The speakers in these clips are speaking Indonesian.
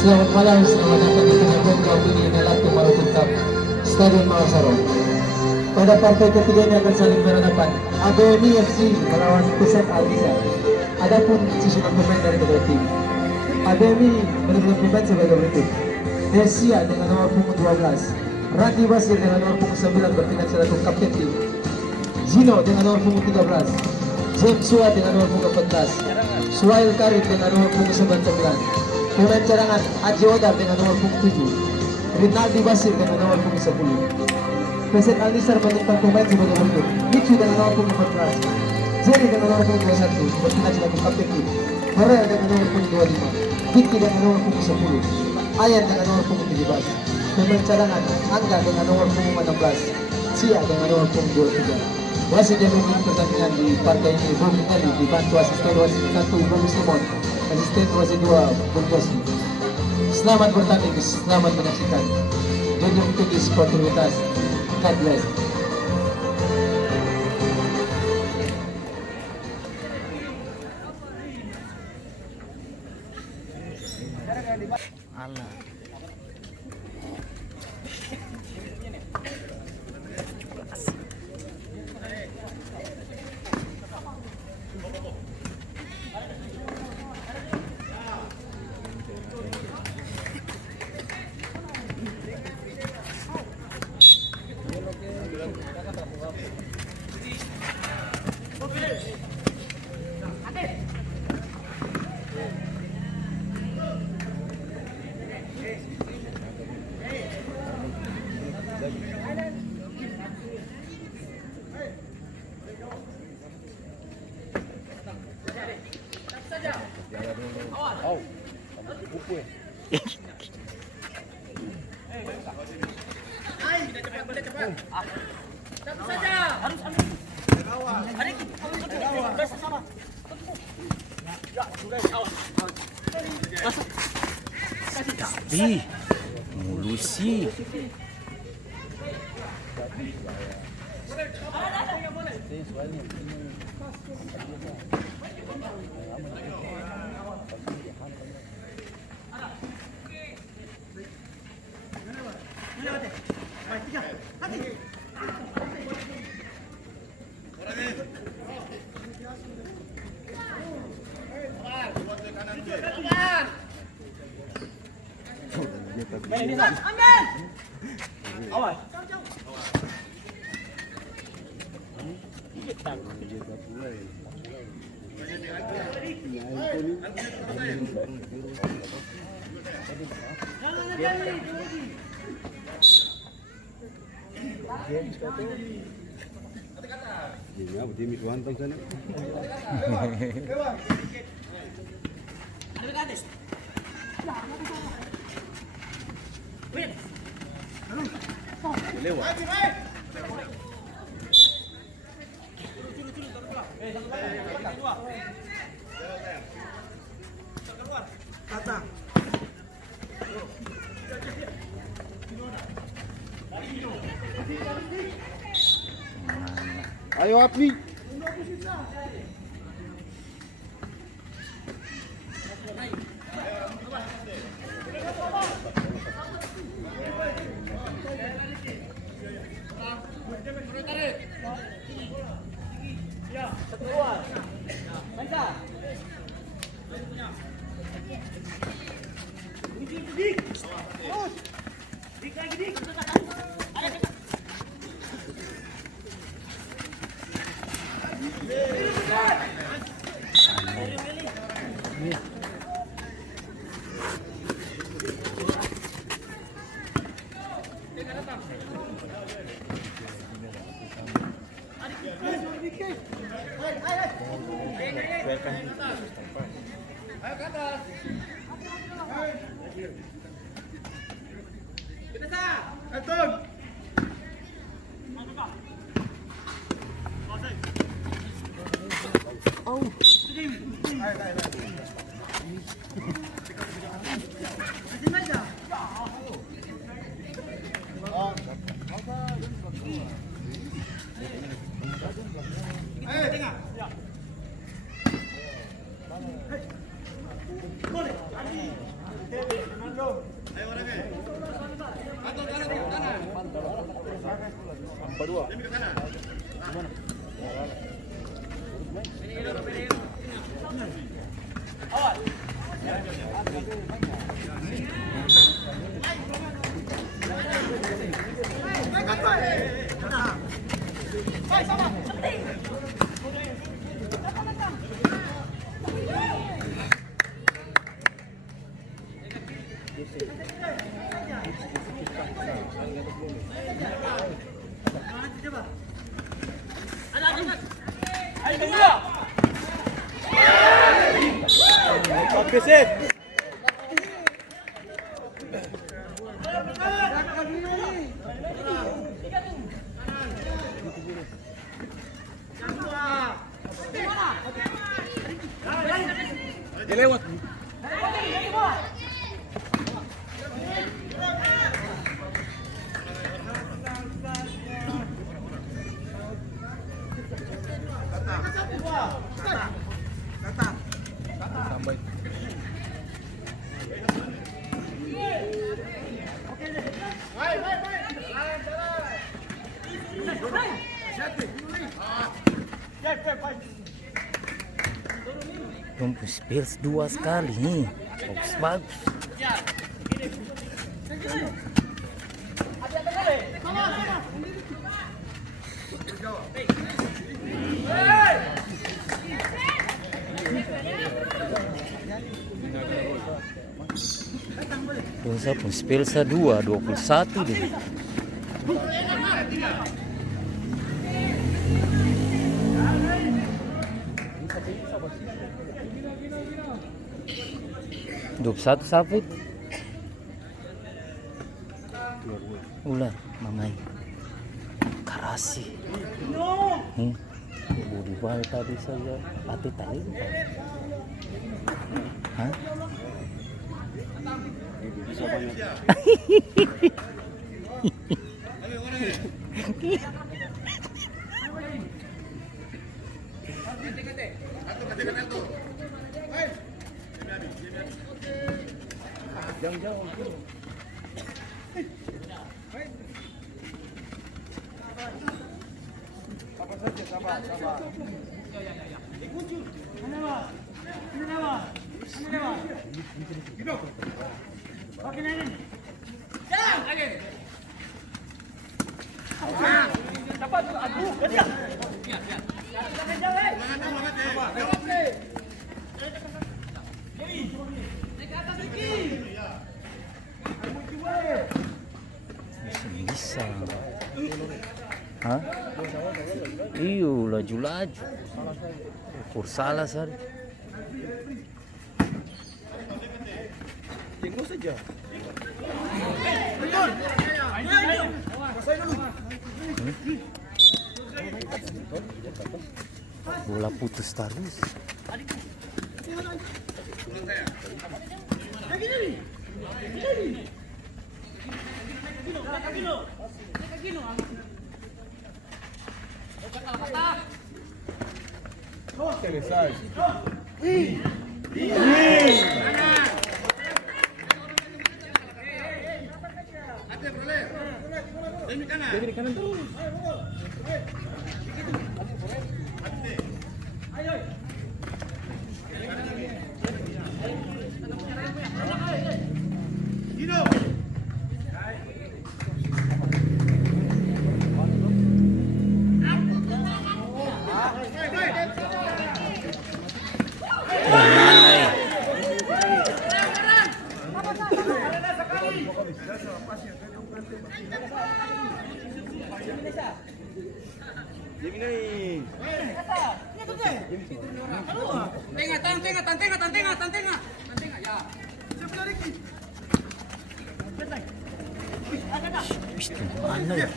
Selamat malam, selamat datang di tengah kau ini adalah Maluku Cup Stadion Mawasaro. Pada partai ketiga ini akan saling berhadapan ABMI FC melawan Pusat Alisa. Adapun susunan pemain dari kedua tim. ABMI menurut pemain sebagai berikut: Desia dengan nomor punggung 12, Randy Basir dengan nomor punggung 9 bertindak selaku kapten tim, Zino dengan nomor punggung 13, James Suat dengan nomor punggung 14, Suhail Karim dengan nomor punggung 99, pemain cadangan Haji Odar dengan nomor punggung 7, Rinaldi Basir dengan nomor punggung 10. Peset Al-Nisar menentukan pemain sebagai berikut: Mitsu dengan nomor punggung 14, Jerry dengan nomor punggung 21 bertindak selaku kapten tim, Farel dengan nomor punggung 25, Vicky dengan nomor punggung 10, Ayan dengan nomor punggung 17. Pemain cadangan Angga dengan nomor punggung 16, Cia dengan nomor punggung 23. Wasit yang memimpin pertandingan di partai ini Bung Eli dibantu asisten wasit 1 Bung Simon, asisten wasit 2 Bung Kosi. Selamat bertanding, selamat menyaksikan. Junjung tinggi sportivitas. God bless. Allah. Ih, mulu sih. Ayo Apni. Dia lewat. Sampai. 2 sekali nih. Bagus. Dosa pun Spelsa 2, 21 deh. Satu sapit. Ular mamai. Karasi. Budi bal tadi saja. Hati tadi. Hah? Bisa banyak. Jangan. Sabar saja, sabar. Bisa. Hah? Iyo, laju-laju. Salah sari. Tengok saja. Bola putus terus. Selesai. Dari kanan terus. Tengah ya. Itu mana ya?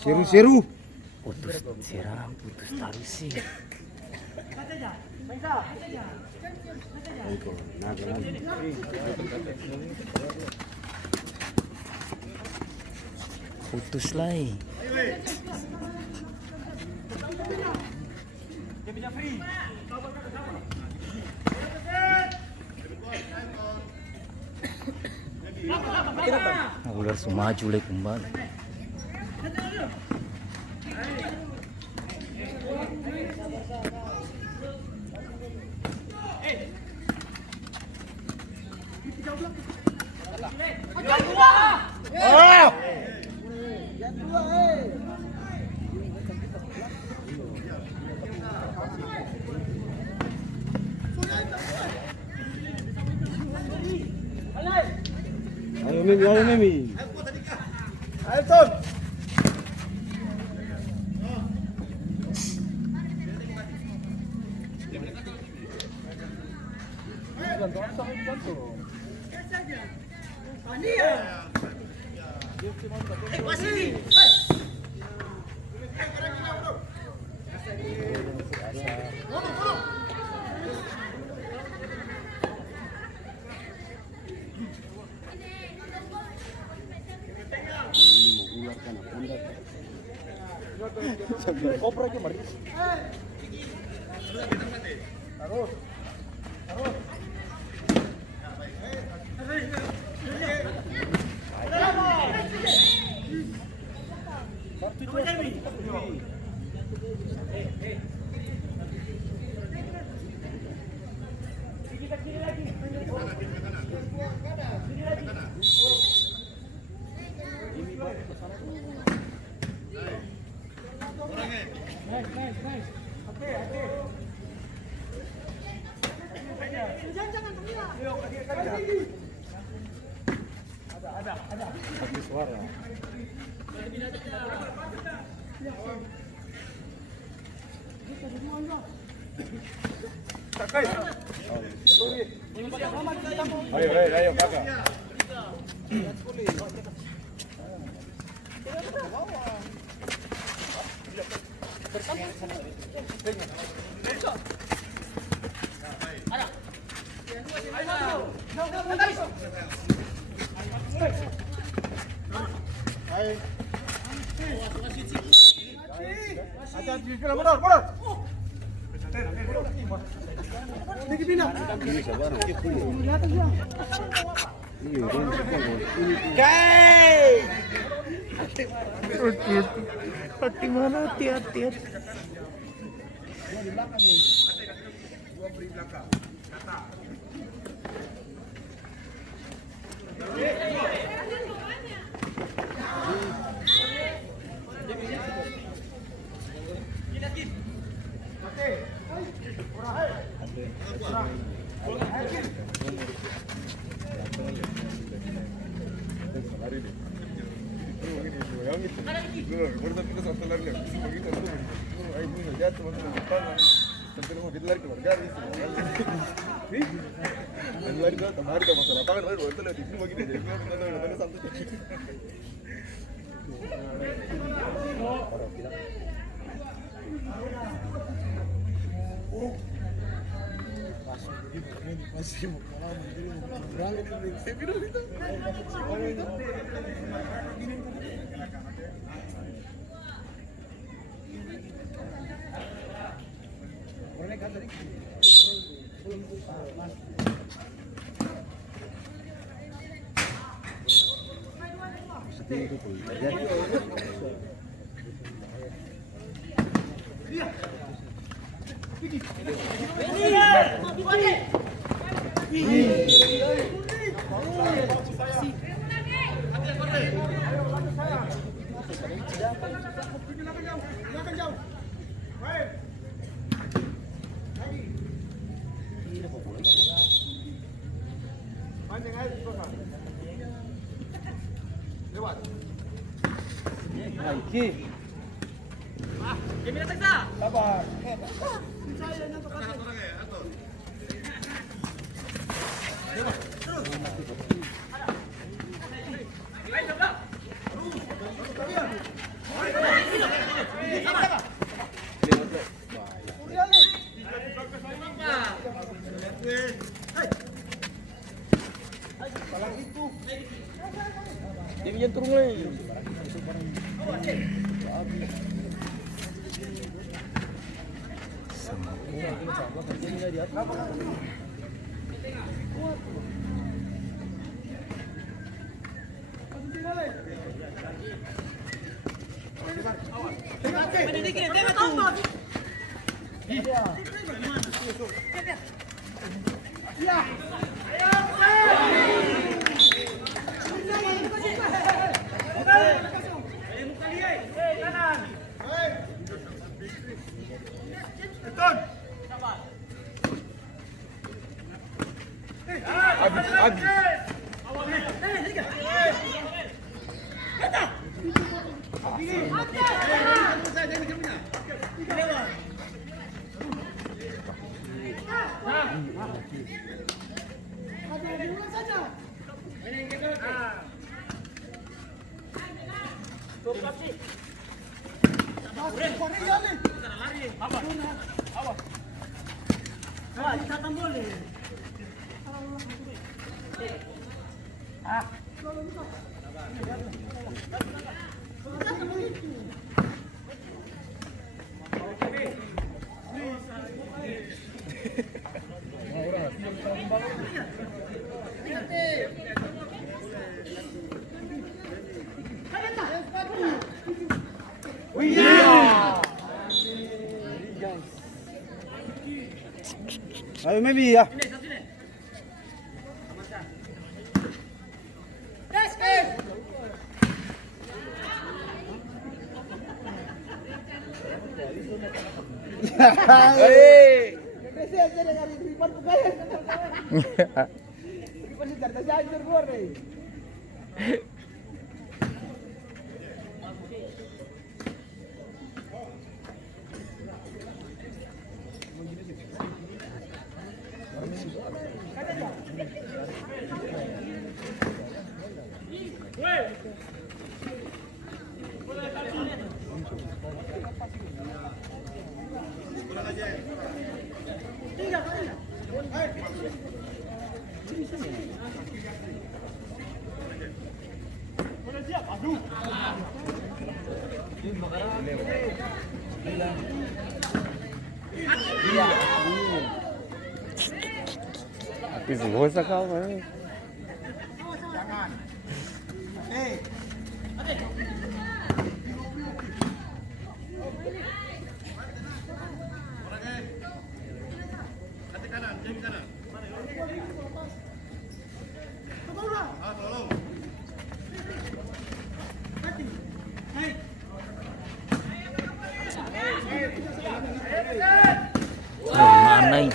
Seru-seru. Putus seram, putus taruh sih. Ito, nagalan. Putus lah eh. Ular sumaju lagi kembali. Ayo Mimi, ayo Mimi. Ayo Ton. Kopra aja mari. Terus. Ada suara. Ayo kakak. Hati mana hati-hati. Yan turun lagi. Sama Ayo maybe ya. Hei. Itu bosa kau mana? Mana ini?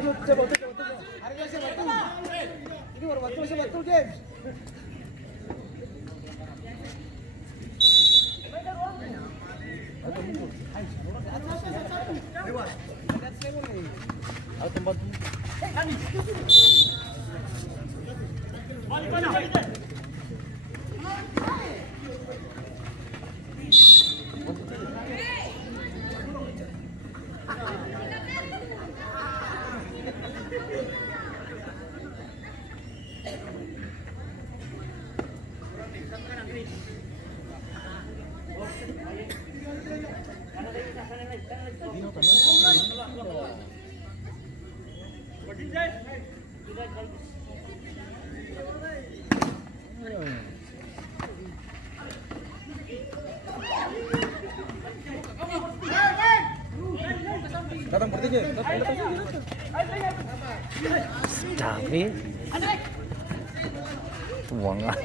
Aduh, coba. Harga saya batu. Ini baru batu, saya batu, James. Datang bertiga. David. Tuang ah.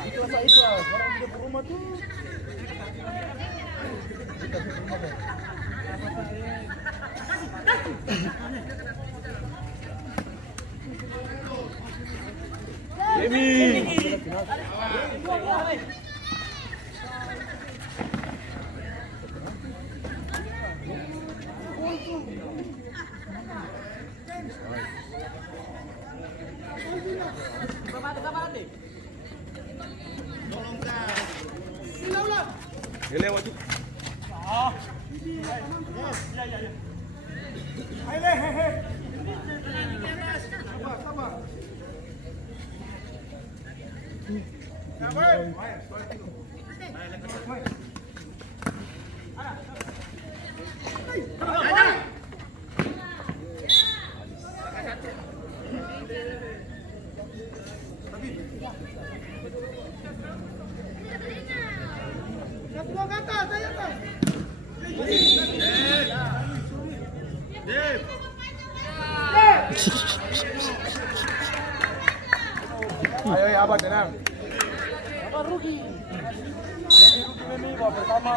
Ikhlas, orang di rumah tuh. Ayo, abah tenang. Apa rugi? Rugi ini babak pertama